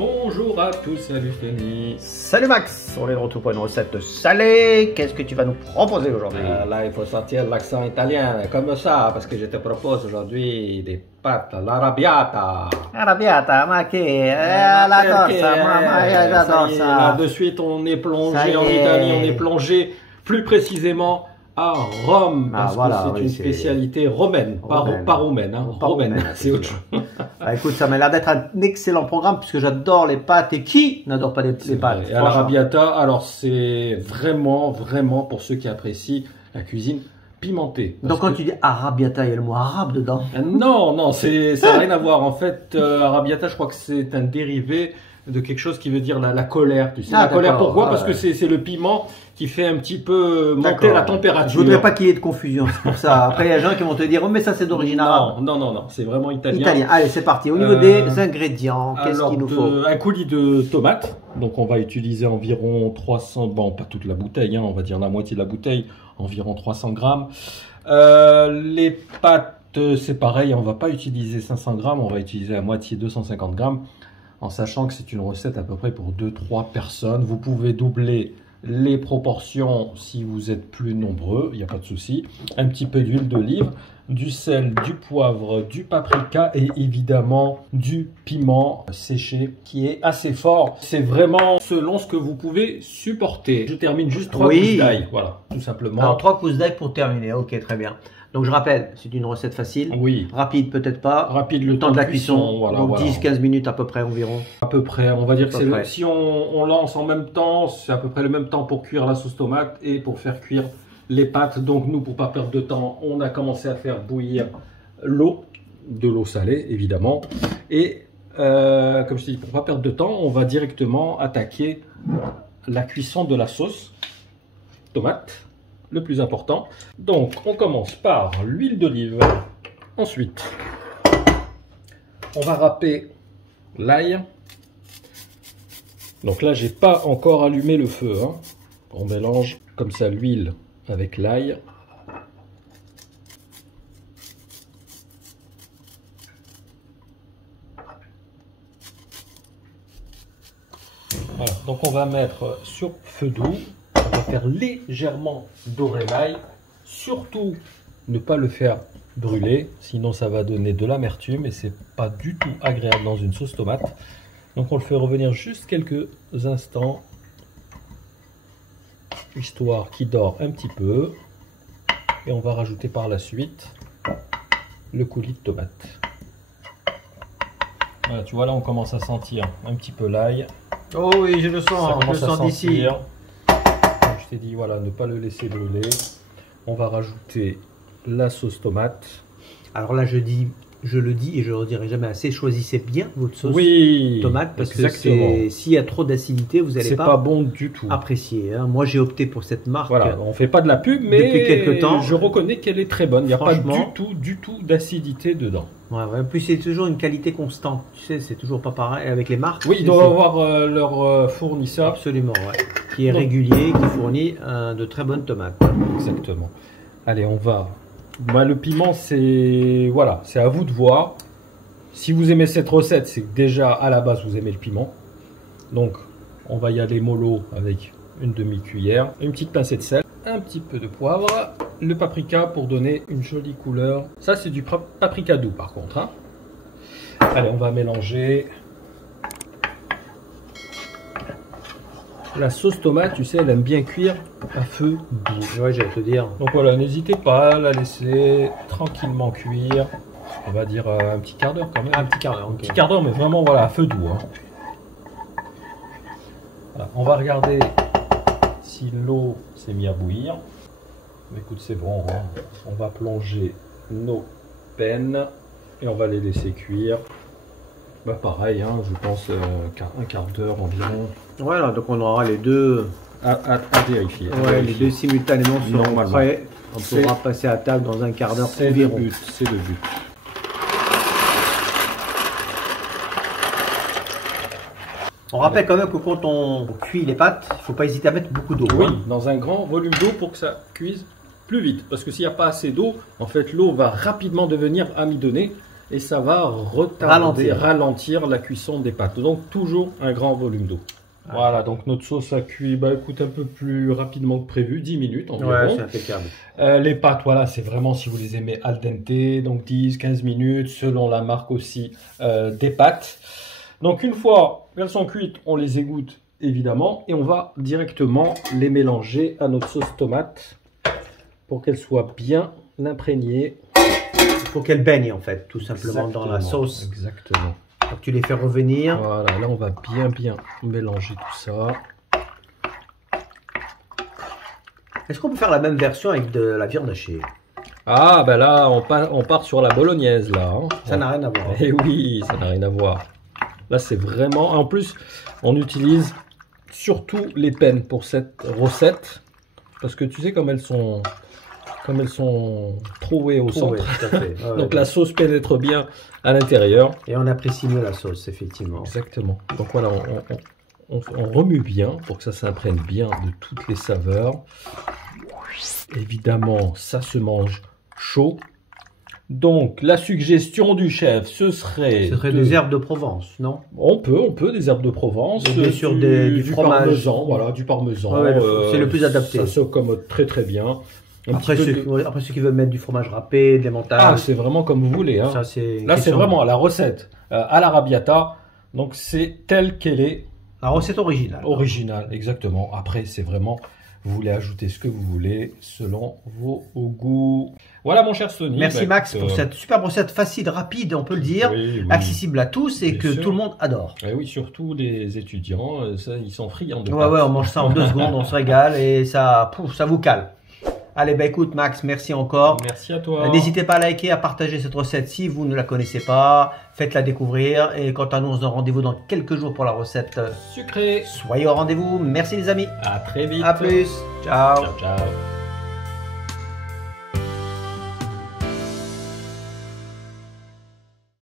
Bonjour à tous, salut Fanny. Salut Max, on est de retour pour une recette salée. Qu'est-ce que tu vas nous proposer aujourd'hui? Là, il faut sentir l'accent italien, comme ça, parce que je te propose aujourd'hui des pâtes all'arrabbiata. Arrabbiata, ma che? La corsa, j'adore ça. Là, de suite, on est plongé en Italie, on est plongé plus précisément à Rome, parce que c'est une spécialité romaine, pas roumaine, hein. Romaine, c'est autre chose. Écoute, ça m'a l'air d'être un excellent programme, puisque j'adore les pâtes, et qui n'adore pas les pâtes? Et à l'arrabbiata, alors c'est vraiment pour ceux qui apprécient la cuisine pimentée. Donc quand tu dis arrabbiata, il y a le mot arabe dedans? Non, ça n'a rien à voir. En fait, arrabbiata, je crois que c'est un dérivé de quelque chose qui veut dire la colère. Tu sais, la colère, pourquoi? Parce que c'est le piment qui fait un petit peu monter la température. Je voudrais pas qu'il y ait de confusion, c'est pour ça. Après, il y a des gens qui vont te dire, oh, mais ça c'est d'origine arabe. Non, c'est vraiment italien. Italien. Allez, c'est parti. Au niveau des ingrédients, qu'est-ce qu'il nous faut? Un coulis de tomates. Donc, on va utiliser environ 300, bon, pas toute la bouteille, hein, on va dire la moitié de la bouteille, environ 300 grammes. Les pâtes, c'est pareil, on va pas utiliser 500 grammes, on va utiliser à moitié 250 grammes. En sachant que c'est une recette à peu près pour 2-3 personnes. Vous pouvez doubler les proportions si vous êtes plus nombreux, il n'y a pas de souci. Un petit peu d'huile d'olive, du sel, du poivre, du paprika et évidemment du piment séché qui est assez fort. C'est vraiment selon ce que vous pouvez supporter. Je termine juste 3 gousses d'ail, voilà, tout simplement. Alors 3 gousses d'ail pour terminer, ok, très bien. Donc je rappelle, c'est une recette facile, rapide peut-être pas, rapide le temps de la cuisson, voilà, donc 10-15 minutes à peu près environ. À peu près, on va dire que si on lance en même temps, c'est à peu près le même temps pour cuire la sauce tomate et pour faire cuire les pâtes. Donc nous, pour pas perdre de temps, on a commencé à faire bouillir l'eau, de l'eau salée évidemment. Et comme je te dis, pour pas perdre de temps, on va directement attaquer la cuisson de la sauce tomate. Le plus important. Donc, on commence par l'huile d'olive. Ensuite, on va râper l'ail. Donc là, j'ai pas encore allumé le feu, hein. On mélange comme ça l'huile avec l'ail. Voilà. Donc, on va mettre sur feu doux. On va faire légèrement dorer l'ail, surtout ne pas le faire brûler, sinon ça va donner de l'amertume et c'est pas du tout agréable dans une sauce tomate. Donc on le fait revenir juste quelques instants, histoire qu'il dore un petit peu, et on va rajouter par la suite le coulis de tomate. Voilà, tu vois là on commence à sentir un petit peu l'ail. Oh oui, je le sens d'ici. Je t'ai dit, voilà, ne pas le laisser brûler. On va rajouter la sauce tomate. Alors là, je le dis et je ne le redirai jamais assez, choisissez bien votre sauce tomate, parce que s'il y a trop d'acidité, vous n'allez pas bon du tout apprécier. Hein. Moi, j'ai opté pour cette marque. Voilà, on ne fait pas de la pub, mais depuis quelques temps, je reconnais qu'elle est très bonne. Il n'y a pas du tout d'acidité dedans. Ouais, en plus, c'est toujours une qualité constante. Tu sais, c'est toujours pas pareil avec les marques. Oui, ils doivent avoir leur fournisseur. Absolument, ouais. Qui est régulier, qui fournit de très bonnes tomates. Exactement. Allez, on va. Le piment, c'est à vous de voir. Si vous aimez cette recette, c'est que déjà à la base vous aimez le piment. Donc, on va y aller mollo avec une demi-cuillère, une petite pincée de sel, un petit peu de poivre, le paprika pour donner une jolie couleur. Ça, c'est du paprika doux par contre, hein. Allez, on va mélanger. La sauce tomate, tu sais, elle aime bien cuire à feu doux. Ouais, j'allais te dire. Donc voilà, n'hésitez pas à la laisser tranquillement cuire. On va dire un petit quart d'heure quand même. Un petit quart d'heure, Un petit quart d'heure, mais vraiment voilà, à feu doux, hein. Voilà, on va regarder si l'eau s'est mise à bouillir. Écoute, c'est bon, hein. On va plonger nos pennes et on va les laisser cuire. Pareil, hein, je pense un quart d'heure environ. Voilà, donc on aura les deux à vérifier. Ouais, les deux simultanément seront prêts. On pourra passer à table dans un quart d'heure environ. C'est le but. On rappelle quand même que quand on cuit les pâtes, il ne faut pas hésiter à mettre beaucoup d'eau. Oui, dans un grand volume d'eau pour que ça cuise plus vite. Parce que s'il n'y a pas assez d'eau, en fait, l'eau va rapidement devenir amidonnée et ça va ralentir la cuisson des pâtes. Donc toujours un grand volume d'eau. Voilà, donc notre sauce a cuit, écoute, un peu plus rapidement que prévu, 10 minutes environ. Ouais, c'est impeccable. Les pâtes, voilà, c'est vraiment si vous les aimez al dente, donc 10-15 minutes, selon la marque aussi des pâtes. Donc une fois qu'elles sont cuites, on les égoutte évidemment et on va directement les mélanger à notre sauce tomate pour qu'elle soit bien imprégnée. Il faut qu'elle baigne en fait, tout simplement dans la sauce. Exactement. Donc tu les fais revenir. Voilà, là on va bien mélanger tout ça. Est-ce qu'on peut faire la même version avec de la viande hachée? Ah ben là on part sur la bolognaise là. Hein. Ça n'a rien à voir. Eh oui, ça n'a rien à voir. Là c'est vraiment... En plus on utilise surtout les pennes pour cette recette. Parce que tu sais comme elles sont trouées au centre. Tout à fait. Ouais, donc la sauce pénètre bien à l'intérieur. Et on apprécie mieux la sauce, effectivement. Exactement. Donc voilà, on remue bien pour que ça s'imprègne bien de toutes les saveurs. Évidemment, ça se mange chaud. Donc la suggestion du chef, ce serait des herbes de Provence, non? On peut des herbes de Provence, bien sûr du fromage, parmesan, voilà, du parmesan. Ouais, c'est le plus adapté. Ça se commode très bien. Après ceux qui veulent mettre du fromage râpé, des montagnes. Ah, c'est vraiment comme vous voulez. Hein. Là, c'est vraiment la recette à l'arrabbiata. Donc, c'est telle qu'elle est. La recette originale. Originale, exactement. Après, c'est vraiment, vous voulez ajouter ce que vous voulez selon vos goûts. Voilà, mon cher Sony. Merci Max pour cette superbe recette facile, rapide, on peut le dire, accessible à tous et que tout le monde adore. Et oui, surtout les étudiants, ils sont friands de pâtes. Ouais, on mange ça en 2 secondes, on se régale et ça vous cale. Allez, écoute Max, merci encore. Merci à toi. N'hésitez pas à liker, à partager cette recette si vous ne la connaissez pas. Faites-la découvrir. Et quant à nous, on se donne rendez-vous dans quelques jours pour la recette sucrée. Soyez au rendez-vous. Merci les amis. À très vite. À plus. Ciao. Ciao.